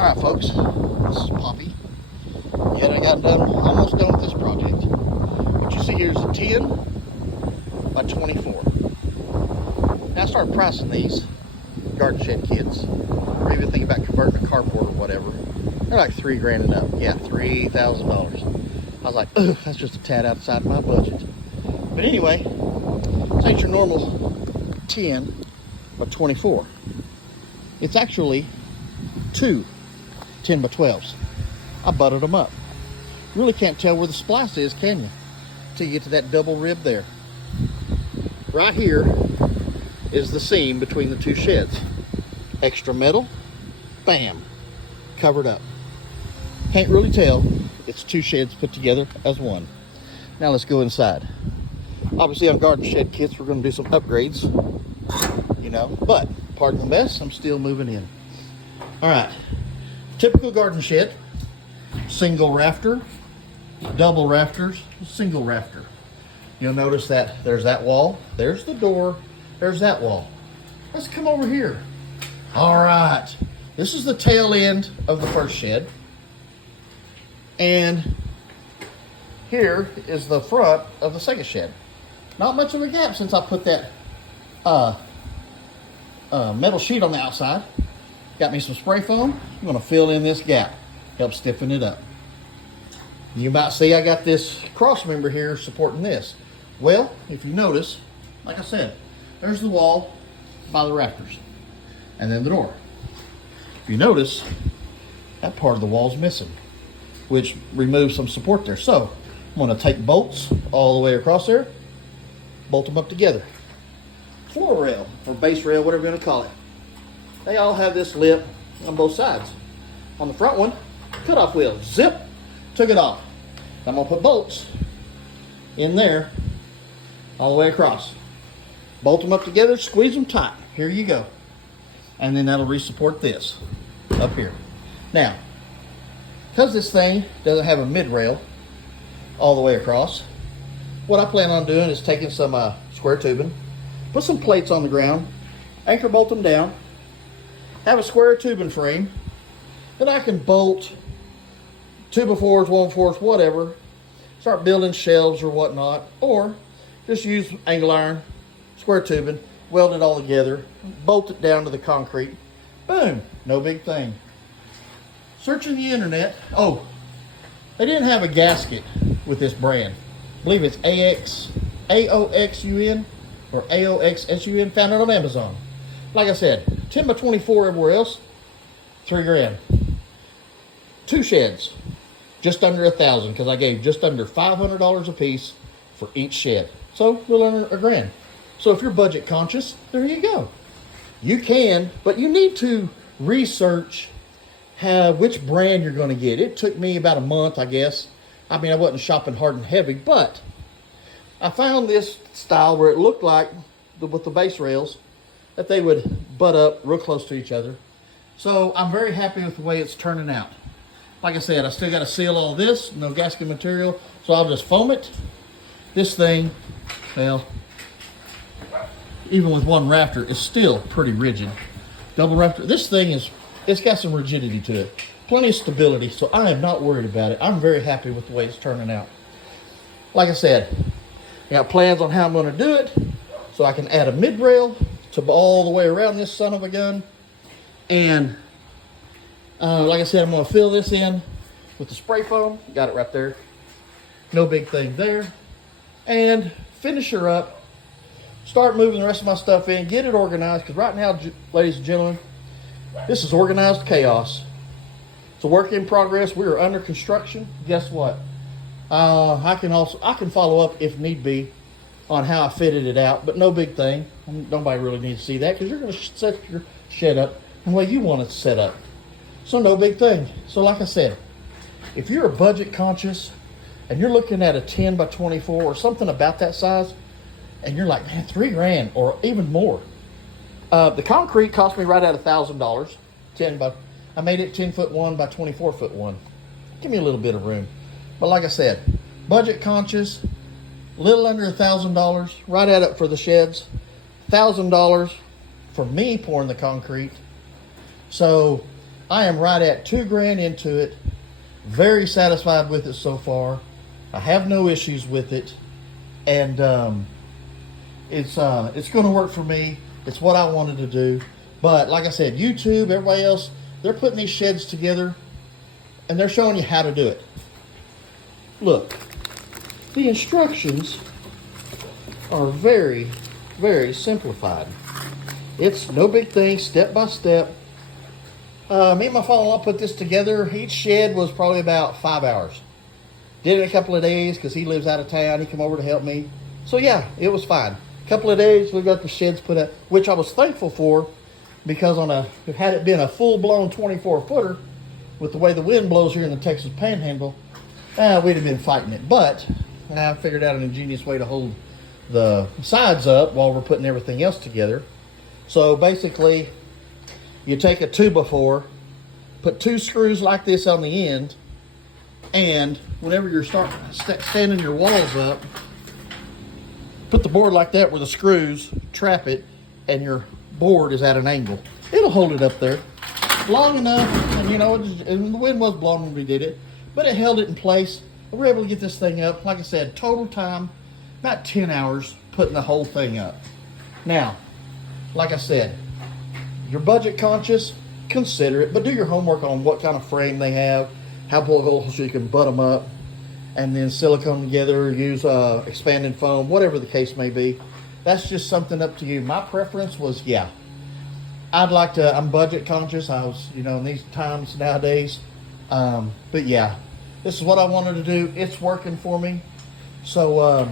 Alright folks, this is Poppy. Yet I got almost done with this project. What you see here is a 10 by 24. Now I started pricing these garden shed kits, or even thinking about converting a carport or whatever. They're like $3,000 and up. Yeah, $3,000. I was like, ugh, that's just a tad outside my budget. But anyway, this ain't your normal 10 by 24. It's actually two 10 by 12s. I butted them up. You really can't tell where the splice is, can you? Till you get to that double rib there. Right here is the seam between the two sheds. Extra metal, bam, covered up. Can't really tell. It's two sheds put together as one. Now let's go inside. Obviously on garden shed kits, we're gonna do some upgrades, but pardon the mess, I'm still moving in. All right. Typical garden shed, single rafter, double rafters, single rafter. You'll notice that there's that wall, there's the door, there's that wall. Let's come over here. All right, this is the tail end of the first shed. And here is the front of the second shed. Not much of a gap since I put that metal sheet on the outside. Got me some spray foam. I'm gonna fill in this gap, help stiffen it up. You might see I got this cross member here supporting this. Well, if you notice, like I said, there's the wall by the rafters, and then the door. If you notice, that part of the wall's missing, which removes some support there. So I'm gonna take bolts all the way across there, bolt them up together. Floor rail, or base rail, whatever you're gonna call it. They all have this lip on both sides. On the front one, cutoff wheel, zip, took it off. I'm gonna put bolts in there all the way across. Bolt them up together, squeeze them tight. Here you go. And then that'll re-support this up here. Now, because this thing doesn't have a mid-rail all the way across, what I plan on doing is taking some square tubing, put some plates on the ground, anchor bolt them down, have a square tubing frame that I can bolt 2x4s, 1x4s, whatever, start building shelves or whatnot, or just use angle iron, square tubing, weld it all together, bolt it down to the concrete. Boom, no big thing. Searching the internet, oh, they didn't have a gasket with this brand. I believe it's AOXUN or AOXSUN, found it on Amazon. Like I said, 10 by 24 everywhere else, $3,000. Two sheds, just under $1,000, because I gave just under $500 a piece for each shed. So a little under $1,000. So if you're budget conscious, there you go. You can, but you need to research which brand you're going to get. It took me about a month, I guess. I mean, I wasn't shopping hard and heavy, but I found this style where it looked like, with the base rails, that they would butt up real close to each other. So I'm very happy with the way it's turning out. Like I said, I still got to seal all this, no gasket material, so I'll just foam it. This thing, well, even with one rafter, is still pretty rigid. Double rafter, this thing it's got some rigidity to it. Plenty of stability, so I am not worried about it. I'm very happy with the way it's turning out. Like I said, I got plans on how I'm going to do it, so I can add a mid-rail to all the way around this son of a gun. And like I said, I'm going to fill this in with the spray foam. Got it right there. No big thing there. And finish her up. Start moving the rest of my stuff in. Get it organized. Because right now, ladies and gentlemen, this is organized chaos. It's a work in progress. We are under construction. Guess what? I can follow up if need be on how I fitted it out, but no big thing. Nobody really needs to see that, because you're going to set your shed up the way you want it set up. So no big thing. So like I said, if you're a budget conscious and you're looking at a 10 by 24 or something about that size, and you're like, man, $3,000 or even more. The concrete cost me right at $1,000. I made it 10'1" by 24'1". Give me a little bit of room. But like I said, budget conscious, little under $1,000, right at it for the sheds. $1,000 for me pouring the concrete. So I am right at $2,000 into it. Very satisfied with it so far. I have no issues with it, and it's going to work for me. It's what I wanted to do. But like I said, YouTube, everybody else, they're putting these sheds together, and they're showing you how to do it. Look, the instructions are very, very simplified. It's no big thing, step by step. Me and my father-in-law put this together. Each shed was probably about 5 hours. Did it in a couple of days because he lives out of town. He came over to help me. So yeah, it was fine. A couple of days, we got the sheds put up, which I was thankful for, because had it been a full-blown 24-footer, with the way the wind blows here in the Texas Panhandle, we'd have been fighting it. But I figured out an ingenious way to hold the sides up while we're putting everything else together. So basically, you take a 2x4, put 2 screws like this on the end, and whenever you're standing your walls up, put the board like that where the screws trap it, and your board is at an angle. It'll hold it up there long enough, and and the wind was blowing when we did it, but it held it in place. We were able to get this thing up. Like I said, total time, about 10 hours putting the whole thing up. Now, like I said, you're budget conscious, consider it, but do your homework on what kind of frame they have, how plug holes so you can butt them up, and then silicone together, use expanded foam, whatever the case may be. That's just something up to you. My preference was, I'm budget conscious. I was, in these times nowadays. But yeah, this is what I wanted to do. It's working for me. So,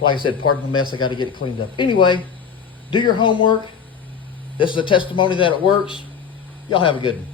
like I said, pardon the mess. I got to get it cleaned up. Anyway, do your homework. This is a testimony that it works. Y'all have a good one.